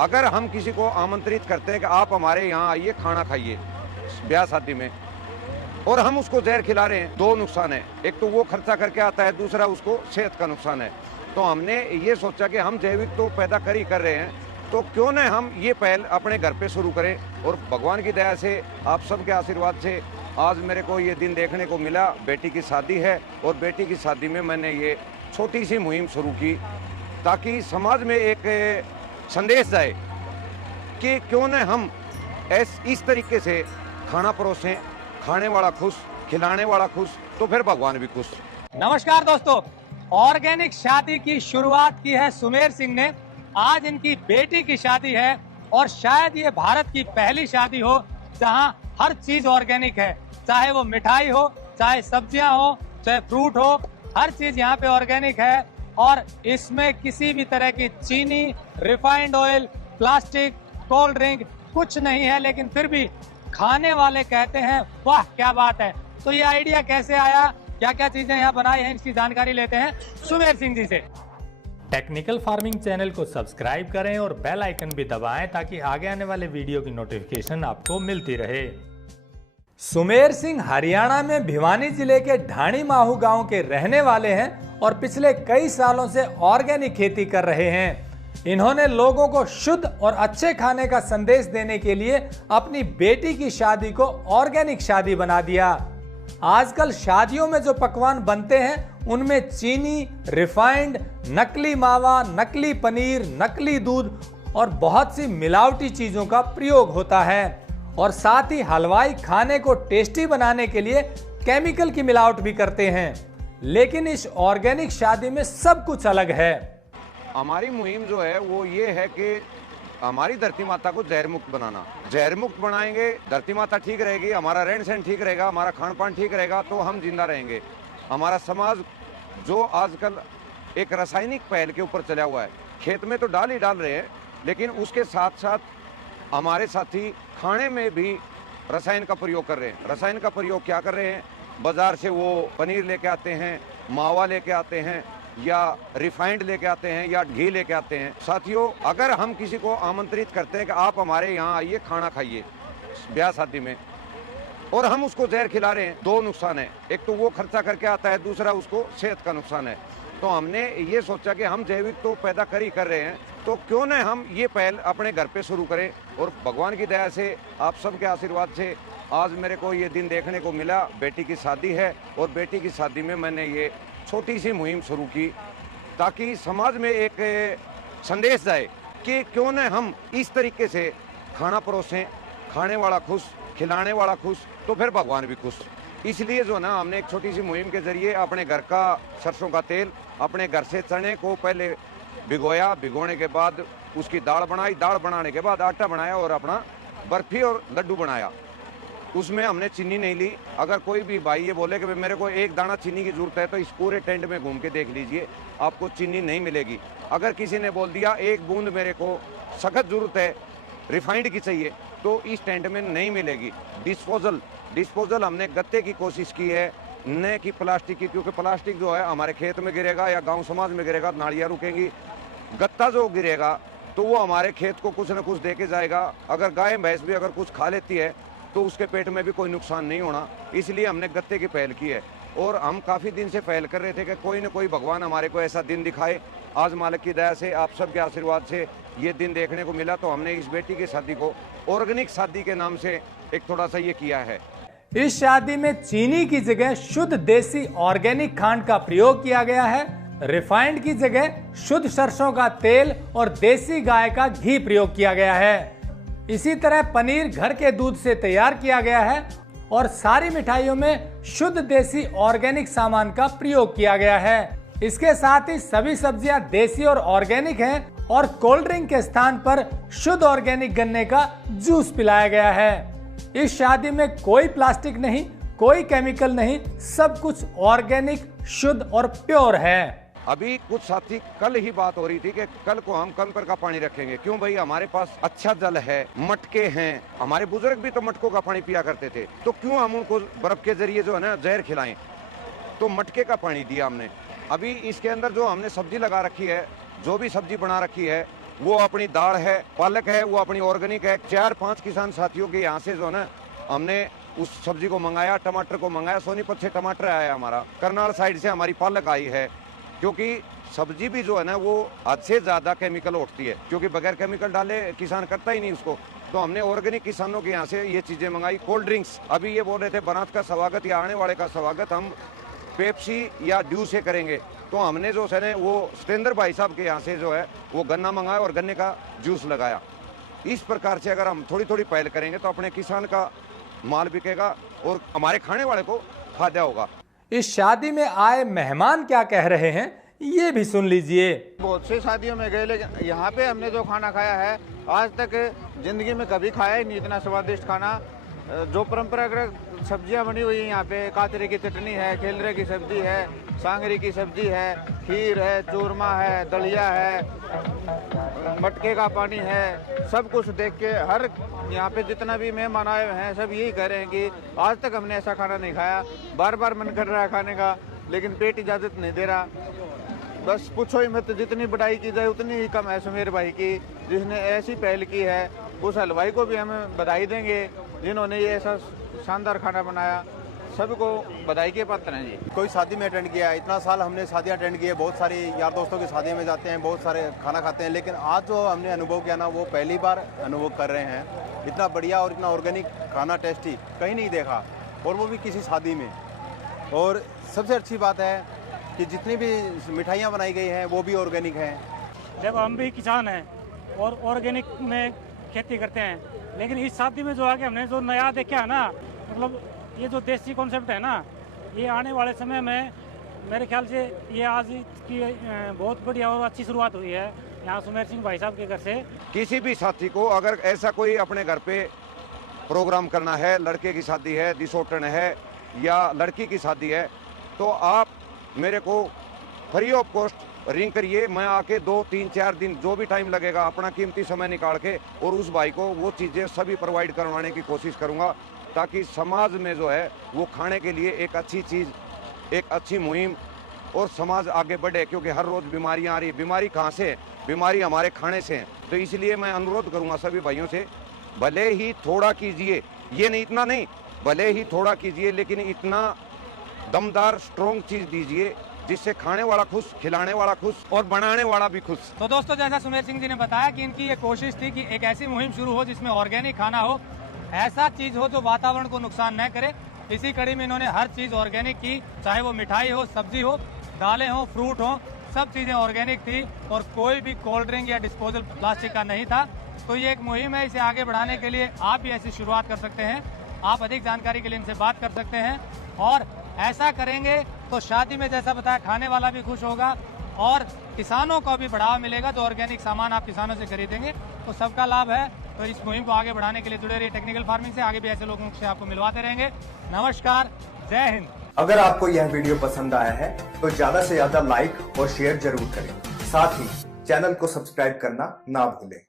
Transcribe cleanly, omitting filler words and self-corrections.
अगर हम किसी को आमंत्रित करते हैं कि आप हमारे यहाँ आइए खाना खाइए ब्याह शादी में, और हम उसको जहर खिला रहे हैं, दो नुकसान है। एक तो वो खर्चा करके आता है, दूसरा उसको सेहत का नुकसान है। तो हमने ये सोचा कि हम जैविक तो पैदा कर रहे हैं, तो क्यों न हम ये पहल अपने घर पे शुरू करें। और भगवान की दया से, आप सबके आशीर्वाद से आज मेरे को ये दिन देखने को मिला। बेटी की शादी है और बेटी की शादी में मैंने ये छोटी सी मुहिम शुरू की ताकि समाज में एक संदेश जाए कि क्यों न हम इस तरीके से खाना परोसें, खाने वाला खुश, खिलाने वाला खुश, तो फिर भगवान भी खुश। नमस्कार दोस्तों, ऑर्गेनिक शादी की शुरुआत की है सुमेर सिंह ने। आज इनकी बेटी की शादी है और शायद ये भारत की पहली शादी हो जहां हर चीज ऑर्गेनिक है, चाहे वो मिठाई हो, चाहे सब्जियां हो, चाहे फ्रूट हो, हर चीज यहाँ पे ऑर्गेनिक है। और इसमें किसी भी तरह की चीनी, refined oil, plastic, cold drink कुछ नहीं है, लेकिन फिर भी खाने वाले कहते हैं वाह क्या बात है। तो ये आइडिया कैसे आया, क्या क्या चीजें यहाँ बनाई हैं, इसकी जानकारी लेते हैं सुमेर सिंह जी से। टेक्निकल फार्मिंग चैनल को सब्सक्राइब करें और बेल आइकन भी दबाएं ताकि आगे आने वाले वीडियो की नोटिफिकेशन आपको मिलती रहे। सुमेर सिंह हरियाणा में भिवानी जिले के ढाणी माहू गांव के रहने वाले हैं और पिछले कई सालों से ऑर्गेनिक खेती कर रहे हैं। इन्होंने लोगों को शुद्ध और अच्छे खाने का संदेश देने के लिए अपनी बेटी की शादी को ऑर्गेनिक शादी बना दिया। आजकल शादियों में जो पकवान बनते हैं उनमें चीनी, रिफाइंड, नकली मावा, नकली पनीर, नकली दूध और बहुत सी मिलावटी चीजों का प्रयोग होता है। और साथ ही हलवाई खाने को टेस्टी बनाने के लिए केमिकल की मिलावट भी करते हैं। लेकिन इस ऑर्गेनिक शादी में सब कुछ अलग है। हमारी मुहिम जो है वो ये है कि हमारी धरती माता को जहर मुक्त बनाना। जहर मुक्त बनाएंगे, धरती माता ठीक रहेगी, हमारा रहन सहन ठीक रहेगा, हमारा खान पान ठीक रहेगा, तो हम जिंदा रहेंगे। हमारा समाज जो आजकल एक रासायनिक पहल के ऊपर चला हुआ है, खेत में तो डाल ही डाल रहे हैं, लेकिन उसके साथ साथ हमारे साथी खाने में भी रसायन का प्रयोग कर रहे हैं। रसायन का प्रयोग क्या कर रहे हैं, बाजार से वो पनीर लेके आते हैं, मावा लेके आते हैं, या रिफाइंड लेके आते हैं, या घी लेके आते हैं। साथियों, अगर हम किसी को आमंत्रित करते हैं कि आप हमारे यहाँ आइए खाना खाइए ब्याह शादी में, और हम उसको जहर खिला रहे हैं, दो नुकसान है। एक तो वो खर्चा करके आता है, दूसरा उसको सेहत का नुकसान है। तो हमने ये सोचा कि हम जैविक तो पैदा कर रहे हैं, तो क्यों न हम ये पहल अपने घर पे शुरू करें। और भगवान की दया से, आप सबके आशीर्वाद से आज मेरे को ये दिन देखने को मिला। बेटी की शादी है और बेटी की शादी में मैंने ये छोटी सी मुहिम शुरू की ताकि समाज में एक संदेश जाए कि क्यों न हम इस तरीके से खाना परोसें, खाने वाला खुश, खिलाने वाला खुश, तो फिर भगवान भी खुश। इसलिए जो ना हमने एक छोटी सी मुहिम के जरिए अपने घर का सरसों का तेल, अपने घर से चने को पहले भिगोया, भिगोने के बाद उसकी दाल बनाई, दाल बनाने के बाद आटा बनाया और अपना बर्फी और लड्डू बनाया। उसमें हमने चीनी नहीं ली। अगर कोई भी भाई ये बोले कि मेरे को एक दाना चीनी की जरूरत है, तो इस पूरे टेंट में घूम के देख लीजिए, आपको चीनी नहीं मिलेगी। अगर किसी ने बोल दिया एक बूंद मेरे को सख्त जरूरत है, रिफाइंड की चाहिए, तो इस टेंट में नहीं मिलेगी। डिस्पोजल हमने गत्ते की कोशिश की है, न कि प्लास्टिक की, क्योंकि प्लास्टिक जो है हमारे खेत में गिरेगा या गांव समाज में गिरेगा, नालियाँ रुकेंगी। गत्ता जो गिरेगा तो वो हमारे खेत को कुछ न कुछ दे के जाएगा। अगर गाय भैंस भी अगर कुछ खा लेती है तो उसके पेट में भी कोई नुकसान नहीं होना, इसलिए हमने गत्ते की पहल की है। और हम काफ़ी दिन से पहल कर रहे थे कि कोई न कोई भगवान हमारे को ऐसा दिन दिखाए। आज मालिक की दया से, आप सबके आशीर्वाद से ये दिन देखने को मिला, तो हमने इस बेटी की शादी को ऑर्गेनिक शादी के नाम से एक थोड़ा सा ये किया है। इस शादी में चीनी की जगह शुद्ध देसी ऑर्गेनिक खांड का प्रयोग किया गया है। रिफाइंड की जगह शुद्ध सरसों का तेल और देसी गाय का घी प्रयोग किया गया है। इसी तरह पनीर घर के दूध से तैयार किया गया है और सारी मिठाइयों में शुद्ध देसी ऑर्गेनिक सामान का प्रयोग किया गया है। इसके साथ ही सभी सब्जियां देसी और ऑर्गेनिक हैं और कोल्ड ड्रिंक के स्थान पर शुद्ध ऑर्गेनिक गन्ने का जूस पिलाया गया है। इस शादी में कोई प्लास्टिक नहीं, कोई केमिकल नहीं, सब कुछ ऑर्गेनिक, शुद्ध और प्योर है। अभी कुछ साथी कल ही बात हो रही थी कि कल को हम कंकर का पानी रखेंगे। क्यों भाई, हमारे पास अच्छा जल है, मटके हैं, हमारे बुजुर्ग भी तो मटकों का पानी पिया करते थे, तो क्यों हम उनको बर्फ के जरिए जो है ना जहर खिलाएं। तो मटके का पानी दिया हमने। अभी इसके अंदर जो हमने सब्जी लगा रखी है, जो भी सब्जी बना रखी है, वो अपनी दाल है, पालक है, वो अपनी ऑर्गेनिक है। 4-5 किसान साथियों के यहाँ से जो है ना हमने उस सब्जी को मंगाया, टमाटर को मंगाया। सोनीपत से टमाटर आया हमारा, करनाल साइड से हमारी पालक आई है, क्योंकि सब्जी भी जो है ना वो हद से ज्यादा केमिकल उठती है, क्योंकि बगैर केमिकल डाले किसान करता ही नहीं उसको। तो हमने ऑर्गेनिक किसानों के यहाँ से ये चीजें मंगाई। कोल्ड ड्रिंक्स, अभी ये बोल रहे थे बनात का स्वागत या आने वाले का स्वागत हम पेप्सी या ड्यू से करेंगे, तो हमने जो है वो सतेंद्र भाई साहब के यहाँ से जो है वो गन्ना मंगाया और गन्ने का जूस लगाया। इस प्रकार से अगर हम थोड़ी थोड़ी पहल करेंगे तो अपने किसान का माल बिकेगा और हमारे खाने वाले को फायदा होगा। इस शादी में आए मेहमान क्या कह रहे हैं ये भी सुन लीजिए। बहुत से शादियों में गए, लेकिन यहाँ पे हमने जो खाना खाया है आज तक जिंदगी में कभी खाया ही नहीं इतना स्वादिष्ट खाना। जो परंपरागत सब्जियां बनी हुई है यहाँ पे, कातरे की चटनी है, खेलरे की सब्जी है, सांगरी की सब्जी है, खीर है, चूरमा है, दलिया है, मटके का पानी है। सब कुछ देख के हर यहाँ पे जितना भी मेहमान आए हैं सब यही कह रहे हैं कि आज तक हमने ऐसा खाना नहीं खाया। बार बार मन कर रहा है खाने का, लेकिन पेट इजाज़त नहीं दे रहा। बस पूछो ही मत, जितनी बढ़ाई की जाए उतनी ही कम है सुमेर भाई की, जिसने ऐसी पहल की है। उस हलवाई को भी हम बधाई देंगे जिन्होंने ये ऐसा शानदार खाना बनाया। सबको बधाई के पात्र हैं जी। कोई शादी में अटेंड किया है, इतना साल हमने शादियां अटेंड की है, बहुत सारी यार दोस्तों की शादी में जाते हैं, बहुत सारे खाना खाते हैं, लेकिन आज जो हमने अनुभव किया ना वो पहली बार अनुभव कर रहे हैं। इतना बढ़िया और इतना ऑर्गेनिक खाना, टेस्टी कहीं नहीं देखा, और वो भी किसी शादी में। और सबसे अच्छी बात है कि जितनी भी मिठाइयाँ बनाई गई हैं वो भी ऑर्गेनिक हैं। देखो हम भी किसान हैं और ऑर्गेनिक में खेती करते हैं, लेकिन इस शादी में जो आके हमने जो नया देखा है ना, मतलब ये जो देसी कॉन्सेप्ट है ना, ये आने वाले समय में मेरे ख्याल से ये आज की बहुत बढ़िया और अच्छी शुरुआत हुई है यहाँ सुमेर सिंह भाई साहब के घर से। किसी भी साथी को अगर ऐसा कोई अपने घर पे प्रोग्राम करना है, लड़के की शादी है, दिसोटन है या लड़की की शादी है, तो आप मेरे को फ्री ऑफ कॉस्ट रिंग करिए। मैं आके 2-3-4 दिन जो भी टाइम लगेगा अपना कीमती समय निकाल के और उस भाई को वो चीज़ें सभी प्रोवाइड करवाने की कोशिश करूँगा, ताकि समाज में जो है वो खाने के लिए एक अच्छी चीज़, एक अच्छी मुहिम और समाज आगे बढ़े। क्योंकि हर रोज़ बीमारियाँ आ रही, बीमारी कहाँ से है? बीमारी हमारे खाने से है। तो इसलिए मैं अनुरोध करूँगा सभी भाइयों से, भले ही थोड़ा कीजिए, ये नहीं इतना नहीं, भले ही थोड़ा कीजिए, लेकिन इतना दमदार स्ट्रॉन्ग चीज़ दीजिए जिससे खाने वाला खुश, खिलाने वाला खुश और बनाने वाला भी खुश। तो दोस्तों, जैसा सुमेर सिंह जी ने बताया कि इनकी ये कोशिश थी कि एक ऐसी मुहिम शुरू हो जिसमें ऑर्गेनिक खाना हो, ऐसा चीज हो जो वातावरण को नुकसान न करे। इसी कड़ी में इन्होंने हर चीज ऑर्गेनिक की, चाहे वो मिठाई हो, सब्जी हो, दालें हो, फ्रूट हो, सब चीजें ऑर्गेनिक थी और कोई भी कोल्ड ड्रिंक या डिस्पोजल प्लास्टिक का नहीं था। तो ये एक मुहिम है, इसे आगे बढ़ाने के लिए आप भी ऐसी शुरुआत कर सकते हैं। आप अधिक जानकारी के लिए इनसे बात कर सकते हैं, और ऐसा करेंगे तो शादी में जैसा बताया खाने वाला भी खुश होगा और किसानों को भी बढ़ावा मिलेगा। जो ऑर्गेनिक सामान आप किसानों से खरीदेंगे तो सबका लाभ है। तो इस मुहिम को आगे बढ़ाने के लिए जुड़े रहिए टेक्निकल फार्मिंग से। आगे भी ऐसे लोगों से आपको मिलवाते रहेंगे। नमस्कार, जय हिंद। अगर आपको यह वीडियो पसंद आया है तो ज्यादा से ज्यादा लाइक और शेयर जरूर करें। साथ ही चैनल को सब्सक्राइब करना ना भूलें।